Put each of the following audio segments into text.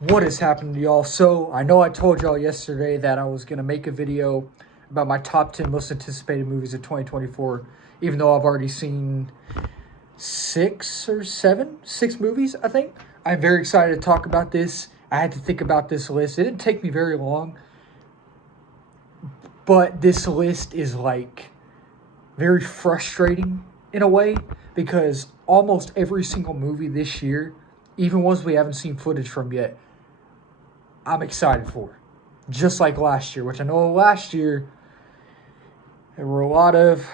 What is happening to y'all? So I know I told y'all yesterday that I was going to make a video about my top 10 most anticipated movies of 2024, even though I've already seen six movies, I think. I'm very excited to talk about this. I had to think about this list. It didn't take me very long, but this list is like very frustrating in a way because almost every single movie this year, even ones we haven't seen footage from yet, I'm excited for. Just like last year, which I know last year there were a lot of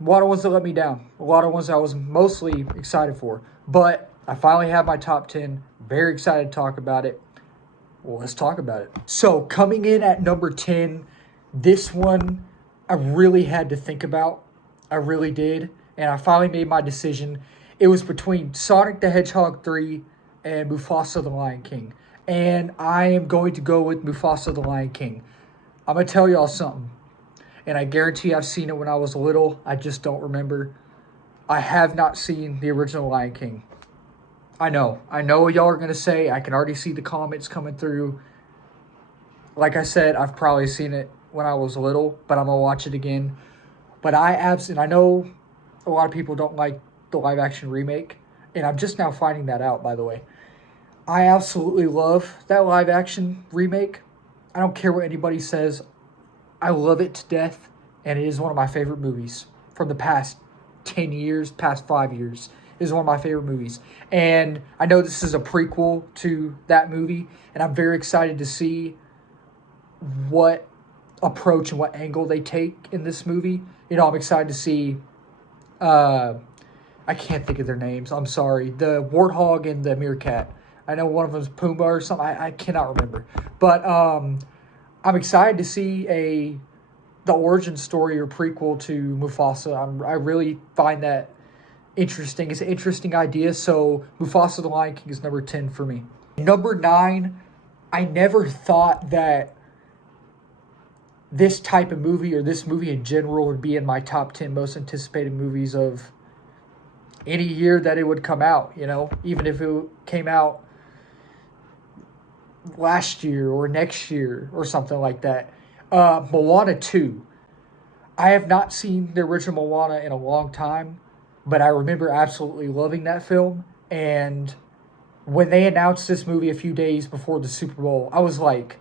ones that let me down. A lot of ones I was mostly excited for. But I finally have my top 10. Very excited to talk about it. Well, let's talk about it. So coming in at number 10, this one I really had to think about. I really did. And I finally made my decision. It was between Sonic the Hedgehog 3 and Mufasa the Lion King. And I am going to go with Mufasa the Lion King. I'm going to tell y'all something. And I guarantee I've seen it when I was little. I just don't remember. I have not seen the original Lion King. I know what y'all are going to say. I can already see the comments coming through. Like I said, I've probably seen it when I was little, but I'm going to watch it again. But I know a lot of people don't like the live action remake. And I'm just now finding that out, by the way. I absolutely love that live action remake. I don't care what anybody says. I love it to death. And it is one of my favorite movies from the past 10 years, past 5 years. It is one of my favorite movies. And I know this is a prequel to that movie. And I'm very excited to see what approach and what angle they take in this movie. You know, I'm excited to see... I can't think of their names. I'm sorry. The Warthog and the Meerkat. I know one of them is Pumbaa or something. I cannot remember. But I'm excited to see the origin story or prequel to Mufasa. I really find that interesting. It's an interesting idea. So Mufasa the Lion King is number 10 for me. Number 9, I never thought that this type of movie or this movie in general would be in my top 10 most anticipated movies of any year that it would come out, you know, even if it came out last year or next year or something like that. Moana 2. I have not seen the original Moana in a long time, but I remember absolutely loving that film. And when they announced this movie a few days before the Super Bowl, I was like,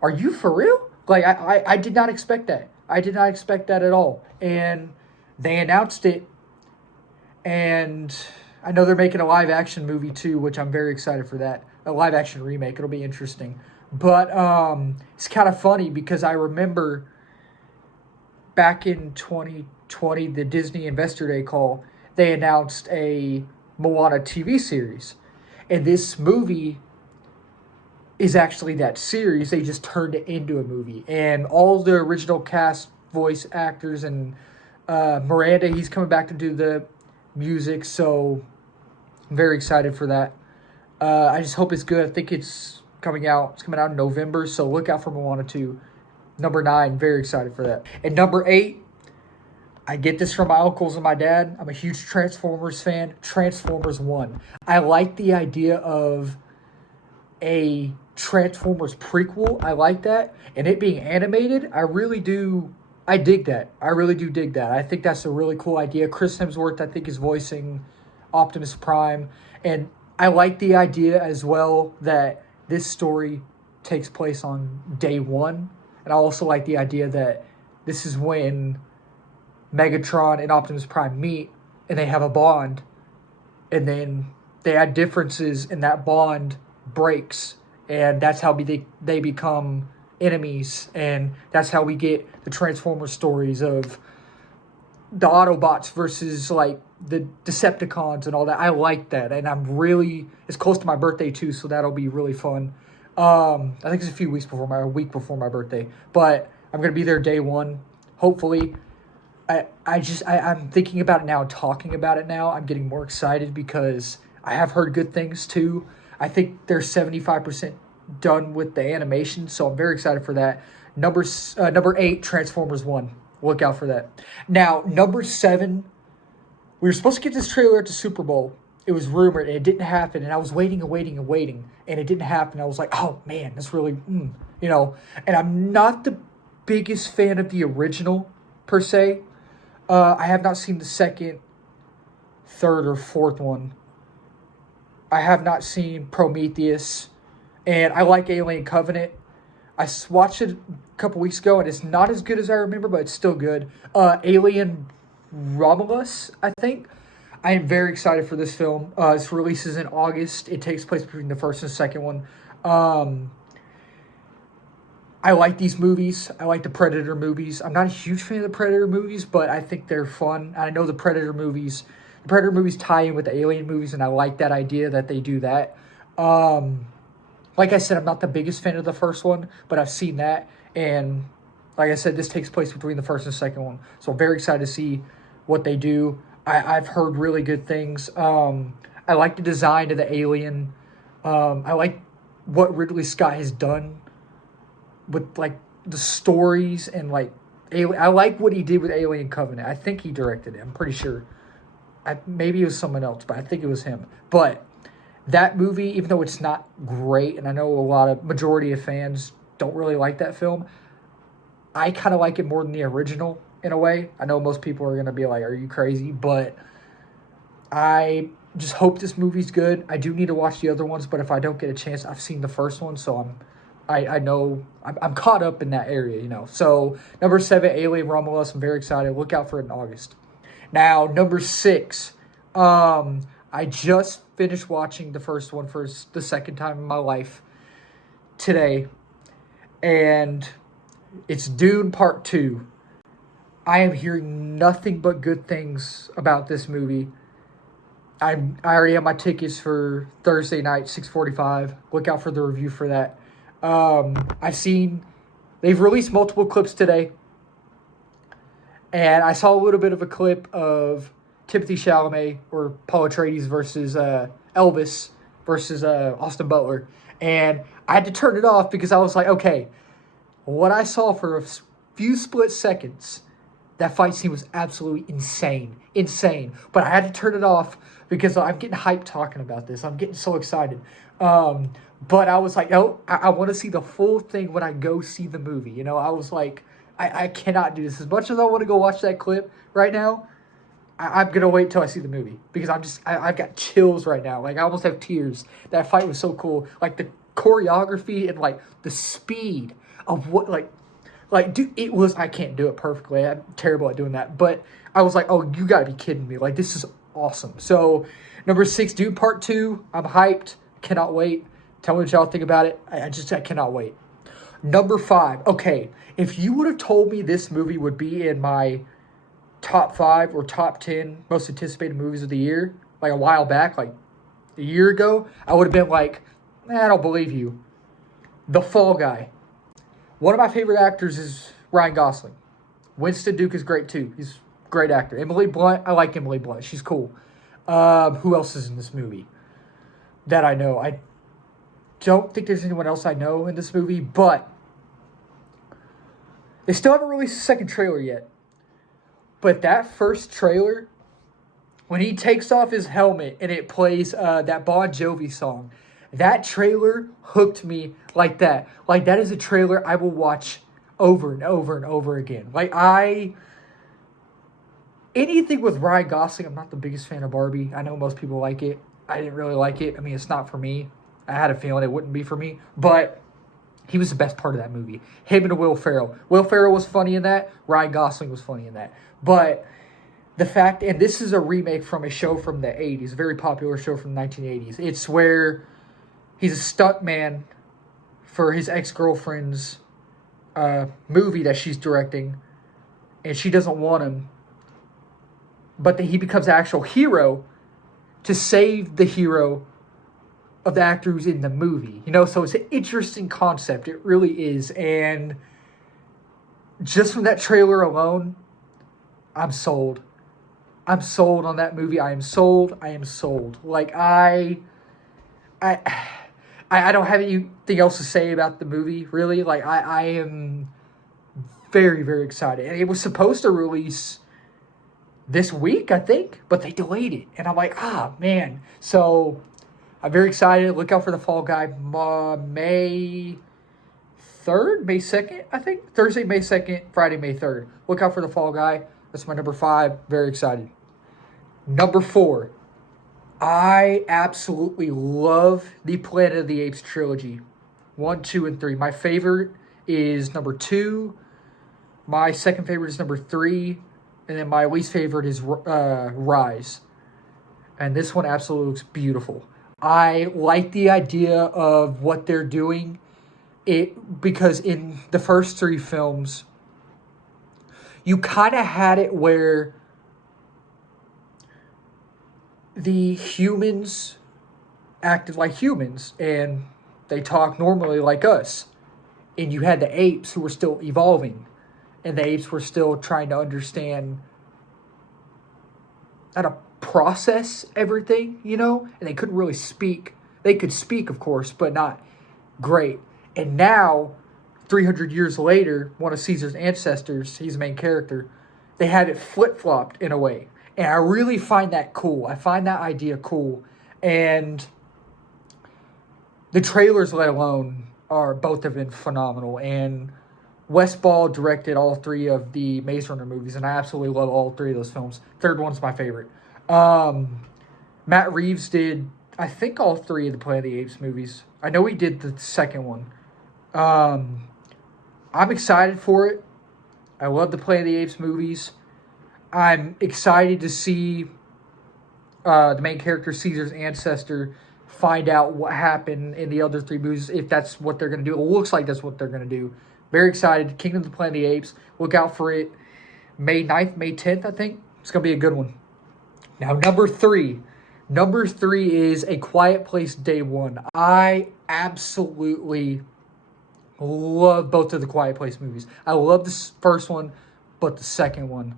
are you for real? Like, I did not expect that. I did not expect that at all. And they announced it. And I know they're making a live action movie too, which I'm very excited for that. A live action remake. It'll be interesting. But it's kind of funny because I remember back in 2020, the Disney Investor Day call, they announced a Moana TV series. And this movie is actually that series. They just turned it into a movie. And all the original cast voice actors and Miranda, he's coming back to do the music. So I'm very excited for that. I just hope it's good. I think it's coming out. It's coming out in November. So look out for Moana 2. Number 9, very excited for that. And number 8, I get this from my uncles and my dad. I'm a huge Transformers fan. Transformers 1. I like the idea of a Transformers prequel. I like that. And it being animated, I really do. I dig that. I really do dig that. I think that's a really cool idea. Chris Hemsworth, I think, is voicing Optimus Prime. And I like the idea as well that this story takes place on day 1. And I also like the idea that this is when Megatron and Optimus Prime meet and they have a bond. And then they add differences and that bond breaks. And that's how they become enemies. And that's how we get the Transformers stories of the Autobots versus like the Decepticons and all that. I like that. And it's close to my birthday too, so that'll be really fun. I think it's a week before my birthday. But I'm going to be there day 1, hopefully. I'm thinking about it now, talking about it now. I'm getting more excited because I have heard good things too. I think they're 75% done with the animation, so I'm very excited for that. Number 8, Transformers 1. Look out for that. Now, number 7, we were supposed to get this trailer at the Super Bowl, it was rumored and it didn't happen, and I was waiting and waiting and waiting, and it didn't happen. I was like, oh man, that's really, you know. And I'm not the biggest fan of the original per se. I have not seen the second, third, or fourth one. I have not seen Prometheus, and I like Alien Covenant. Watched it a couple weeks ago, and it's not as good as I remember, but it's still good. Alien Romulus, I think. I am very excited for this film. This releases in August. It takes place between the first and second one. I like these movies. I like the Predator movies. I'm not a huge fan of the Predator movies, but I think they're fun. I know the Predator movies tie in with the Alien movies, and I like that idea that they do that. Like I said, I'm not the biggest fan of the first one, but I've seen that. And like I said, this takes place between the first and second one. So I'm very excited to see what they do. I've heard really good things. I like the design of the alien. I like what Ridley Scott has done with like the stories and like I like what he did with Alien Covenant. I think he directed it. I'm pretty sure. Maybe it was someone else, but I think it was him. But that movie, even though it's not great, and I know majority of fans don't really like that film, I kind of like it more than the original in a way. I know most people are going to be like, are you crazy? But I just hope this movie's good. I do need to watch the other ones, but if I don't get a chance, I've seen the first one, so I know I'm caught up in that area, you know. So number 7, Alien Romulus. I'm very excited. Look out for it in August. Now, number 6, I just finished watching the first one for the second time in my life today, and it's Dune Part 2. I am hearing nothing but good things about this movie. I already have my tickets for Thursday night, 6:45. Look out for the review for that. They've released multiple clips today, and I saw a little bit of a clip of Timothée Chalamet or Paul Atreides versus Elvis versus Austin Butler, and I had to turn it off because I was like, okay, what I saw for a few split seconds, that fight scene was absolutely insane. But I had to turn it off because I'm getting hyped talking about this. I'm getting so excited. But I was like, oh, I want to see the full thing when I go see the movie. You know, I was like, I cannot do this. As much as I want to go watch that clip right now, I'm going to wait till I see the movie. Because I've got chills right now. Like, I almost have tears. That fight was so cool. Like, the choreography and, like, the speed of what, dude, it was, I can't do it perfectly. I'm terrible at doing that. But I was like, oh, you got to be kidding me. Like, this is awesome. So, number 6, Dune Part 2. I'm hyped. Cannot wait. Tell me what y'all think about it. I cannot wait. Number 5. Okay, if you would have told me this movie would be in my top 5 or top 10 most anticipated movies of the year, like a while back, like a year ago, I would have been like, I don't believe you. The Fall Guy. One of my favorite actors is Ryan Gosling. Winston Duke is great too. He's a great actor. Emily Blunt, I like Emily Blunt. She's cool. Who else is in this movie that I know? I don't think there's anyone else I know in this movie, but they still haven't released a second trailer yet. But that first trailer, when he takes off his helmet and it plays that Bon Jovi song, that trailer hooked me like that. Like, that is a trailer I will watch over and over and over again. Anything with Ryan Gosling, I'm not the biggest fan of Barbie. I know most people like it. I didn't really like it. I mean, it's not for me. I had a feeling it wouldn't be for me. But he was the best part of that movie. Him and Will Ferrell. Will Ferrell was funny in that. Ryan Gosling was funny in that. But the fact, and this is a remake from a show from the 80s, a very popular show from the 1980s. It's where he's a stuntman for his ex-girlfriend's movie that she's directing, and she doesn't want him. But then he becomes an actual hero to save the hero of the actor who's in the movie. You know, so it's an interesting concept. It really is. And just from that trailer alone, I'm sold. I'm sold on that movie. I am sold. Like, I don't have anything else to say about the movie, really. Like, I am very, very excited. And it was supposed to release this week, I think, but they delayed it. And I'm like, man. So I'm very excited. Look out for the Fall Guy May 3rd, May 2nd, I think. Thursday, May 2nd, Friday, May 3rd. Look out for the Fall Guy. That's my number 5. Very excited. Number 4. I absolutely love the Planet of the Apes trilogy. 1, 2, and 3. My favorite is number 2. My second favorite is number 3. And then my least favorite is Rise. And this one absolutely looks beautiful. I like the idea of what they're doing. Because in the first 3 films, you kind of had it where the humans acted like humans and they talked normally like us. And you had the apes who were still evolving. And the apes were still trying to understand how to process everything, And they couldn't really speak. They could speak, of course, but not great. And now, 300 years later, one of Caesar's ancestors, he's the main character, they have it flip-flopped in a way. And I really find that cool. I find that idea cool. And the trailers, let alone, both have been phenomenal. And Wes Ball directed all 3 of the Maze Runner movies, and I absolutely love all 3 of those films. Third one's my favorite. Matt Reeves did, I think, all 3 of the Planet of the Apes movies. I know he did the second one. I'm excited for it. I love the Planet of the Apes movies. I'm excited to see the main character, Caesar's ancestor, find out what happened in the other 3 movies, if that's what they're going to do. It looks like that's what they're going to do. Very excited. Kingdom of the Planet of the Apes. Look out for it. May 9th, May 10th, I think. It's going to be a good one. Now, number 3. Number 3 is A Quiet Place Day 1. I absolutely love both of the Quiet Place movies. I love the first one, but the second one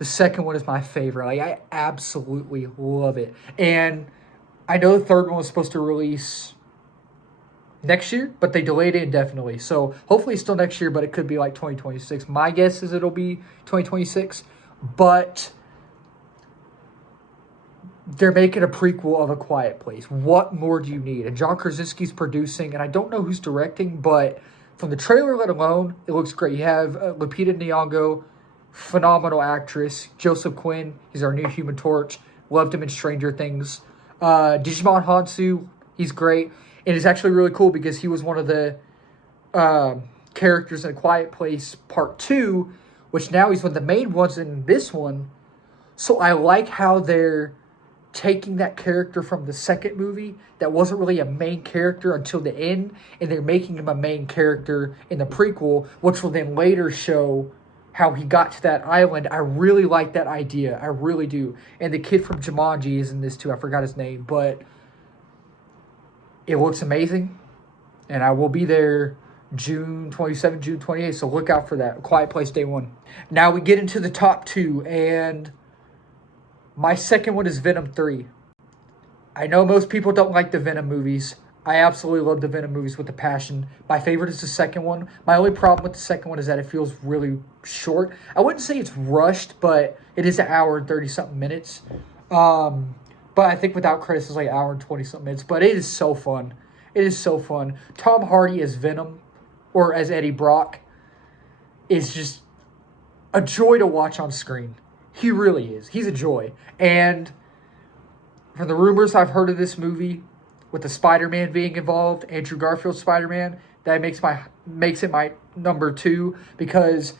is my favorite. Like, I absolutely love it. And I know the third one was supposed to release next year, but they delayed it indefinitely. So hopefully it's still next year, but it could be like 2026. My guess is it'll be 2026, but they're making a prequel of A Quiet Place. What more do you need? And John Krasinski's producing, and I don't know who's directing, but from the trailer let alone, it looks great. You have Lupita Nyong'o, phenomenal actress. Joseph Quinn, he's our new Human Torch. Loved him in Stranger Things. Digimon Hansu, he's great. And it's actually really cool because he was one of the characters in A Quiet Place Part 2, which now he's one of the main ones in this one. So I like how they're taking that character from the second movie that wasn't really a main character until the end, and they're making him a main character in the prequel, which will then later show how he got to that island. I really like that idea. I really do. And the kid from Jumanji is in this too. I forgot his name, but it looks amazing. And I will be there June 27th, June 28th, so look out for that. Quiet Place Day 1. Now we get into the top 2, and my second one is Venom 3. I know most people don't like the Venom movies. I absolutely love the Venom movies with a passion. My favorite is the second one. My only problem with the second one is that it feels really short. I wouldn't say it's rushed, but it is an hour and 30-something minutes. But I think without credits, it's like an hour and 20-something minutes. But it is so fun. It is so fun. Tom Hardy as Venom, or as Eddie Brock, is just a joy to watch on screen. He really is. He's a joy. And from the rumors I've heard of this movie, with the Spider-Man being involved, Andrew Garfield's Spider-Man, that makes it my number 2, because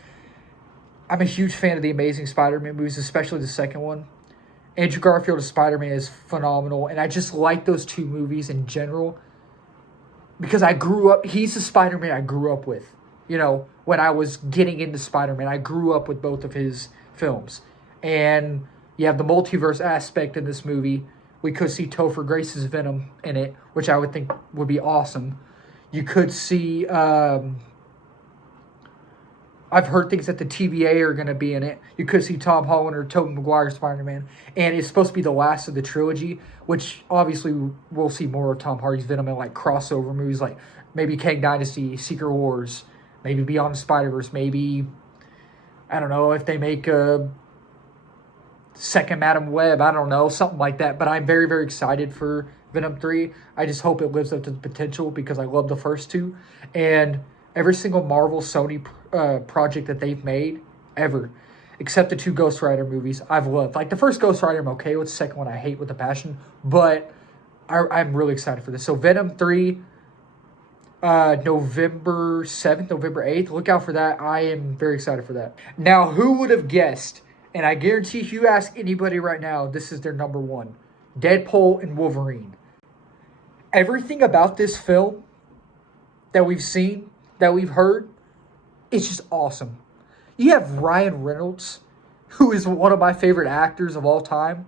I'm a huge fan of the Amazing Spider-Man movies, especially the second one. Andrew Garfield as Spider-Man is phenomenal, and I just like those 2 movies in general, because he's the Spider-Man I grew up with. You know, when I was getting into Spider-Man, I grew up with both of his films. And you have the multiverse aspect in this movie. We could see Topher Grace's Venom in it, which I would think would be awesome. You could see, I've heard things that the TVA are going to be in it. You could see Tom Holland or Tobey Maguire Spider-Man. And it's supposed to be the last of the trilogy, which obviously we'll see more of Tom Hardy's Venom in like crossover movies, like maybe Kang Dynasty, Secret Wars, maybe Beyond the Spider-Verse, maybe, I don't know, if they make a second Madam Web. I don't know, something like that. But I'm very, very excited for Venom 3. I just hope it lives up to the potential because I love the first two. And every single Marvel Sony project that they've made ever, except the two Ghost Rider movies, I've loved. Like the first Ghost Rider I'm okay with, the second one I hate with a passion. But I'm really excited for this. So Venom 3, November 7th, November 8th. Look out for that. I am very excited for that. Now, who would have guessed? And I guarantee if you ask anybody right now, this is their number one. Deadpool and Wolverine. Everything about this film that we've seen, that we've heard, it's just awesome. You have Ryan Reynolds, who is one of my favorite actors of all time.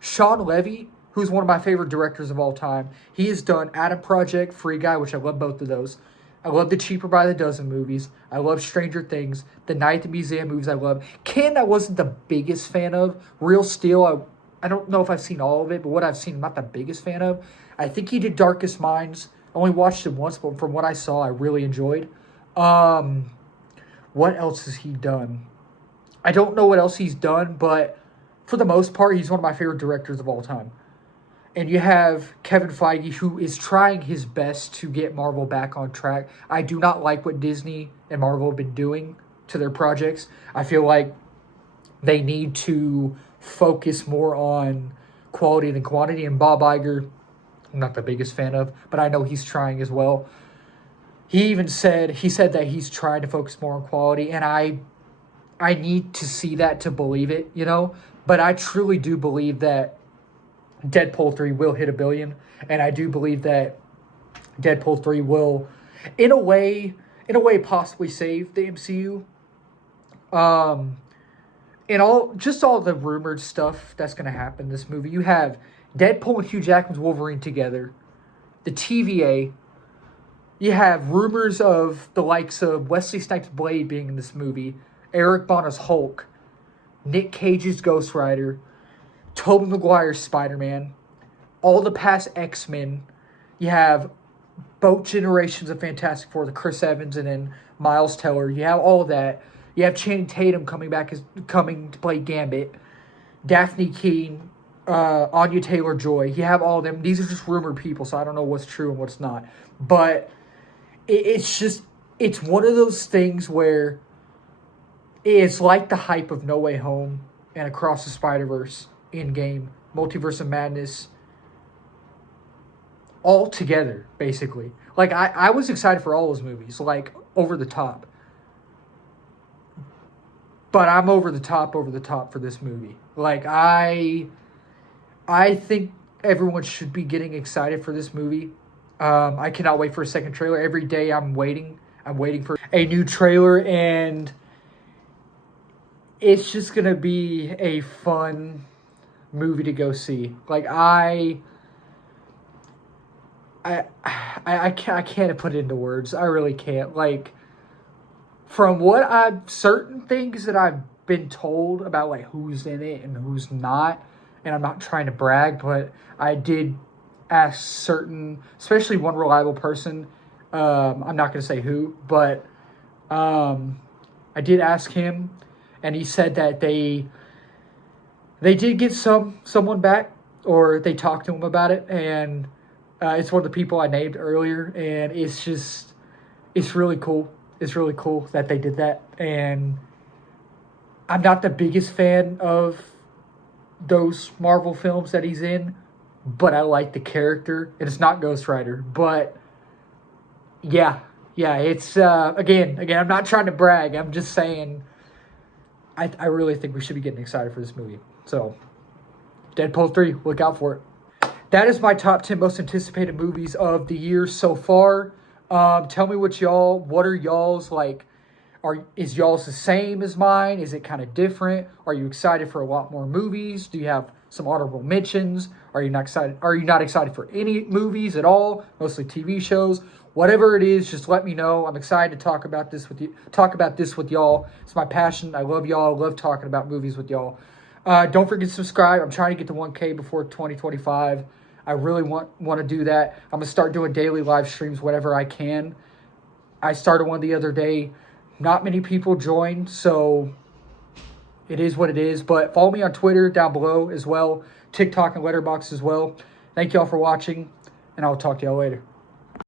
Sean Levy, who's one of my favorite directors of all time. He has done Adam Project, Free Guy, which I love both of those. I love the Cheaper by the Dozen movies. I love Stranger Things. The Night at the Museum movies I love. Ken, I wasn't the biggest fan of. Real Steel, I don't know if I've seen all of it, but what I've seen, I'm not the biggest fan of. I think he did Darkest Minds. I only watched it once, but from what I saw, I really enjoyed. What else has he done? I don't know what else he's done, but for the most part, he's one of my favorite directors of all time. And you have Kevin Feige, who is trying his best to get Marvel back on track. I do not like what Disney and Marvel have been doing to their projects. I feel like they need to focus more on quality than quantity. And Bob Iger, I'm not the biggest fan of, but I know he's trying as well. He said that he's trying to focus more on quality, and I need to see that to believe it, you know? But I truly do believe that Deadpool 3 will hit $1 billion, and I do believe that Deadpool 3 will, in a way, possibly save the MCU. And all the rumored stuff that's going to happen in this movie. You have Deadpool and Hugh Jackman's Wolverine together, the TVA. You have rumors of the likes of Wesley Snipes' Blade being in this movie, Eric Bana's Hulk, Nick Cage's Ghost Rider, Tobey Maguire's Spider-Man, all the past X-Men. You have both generations of Fantastic Four, the Chris Evans and then Miles Teller. You have all of that. You have Channing Tatum coming to play Gambit, Daphne Keane, Anya Taylor-Joy. You have all of them. These are just rumored people, so I don't know what's true and what's not. But it's one of those things where it's like the hype of No Way Home and Across the Spider-Verse, Endgame, Multiverse of Madness, all together, basically. Like, I was excited for all those movies, like, over the top. But I'm over the top for this movie. Like, I think everyone should be getting excited for this movie. I cannot wait for a second trailer. Every day I'm waiting for a new trailer, and it's just going to be a fun movie to go see. Like, I can't put it into words. I really can't. Like, from certain things that I've been told about, like, who's in it and who's not, and I'm not trying to brag, but I did ask certain, especially one reliable person, I'm not going to say who, but I did ask him, and he said that they did get someone back, or they talked to him about it, and it's one of the people I named earlier, and it's really cool. It's really cool that they did that, and I'm not the biggest fan of those Marvel films that he's in, but I like the character, and it's not Ghost Rider, but yeah, it's, again, I'm not trying to brag, I'm just saying, I really think we should be getting excited for this movie. So, Deadpool 3, look out for it. That is my top 10 most anticipated movies of the year so far. Tell me what are y'all's, like, is y'all's the same as mine? Is it kind of different? Are you excited for a lot more movies? Do you have some honorable mentions? Are you not excited for any movies at all? Mostly TV shows? Whatever it is, just let me know. I'm excited to talk about this with y'all. It's my passion. I love y'all. I love talking about movies with y'all. Don't forget to subscribe. I'm trying to get to 1K before 2025. I really want to do that. I'm going to start doing daily live streams whenever I can. I started one the other day. Not many people joined, so It is what it is. But follow me on Twitter down below as well, TikTok and Letterboxd as well. Thank y'all for watching, and I'll talk to y'all later.